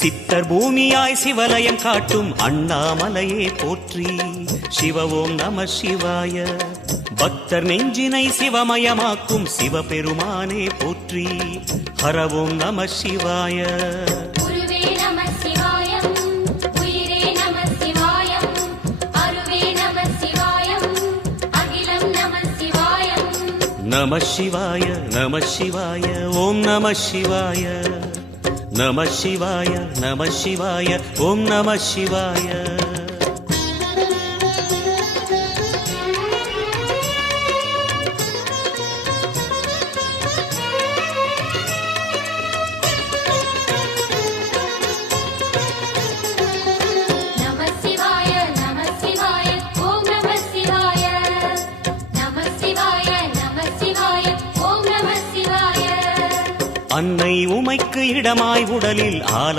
சித்தர் பூமியாய் சிவலயம் காட்டும் அண்ணாமலையே போற்றி. சிவ ஓம் நம சிவாய. பக்தர் நெஞ்சினை சிவமயமாக்கும் சிவபெருமானே போற்றி. ஹர ஓம் நம சிவாய. நம சிவாய நம சிவாய ஓம் நம சிவாய. நம சிவாய நம சிவாய ஓம் நம சிவாய. அன்னை உமைக்கு இடமாய் உடலில் ஆல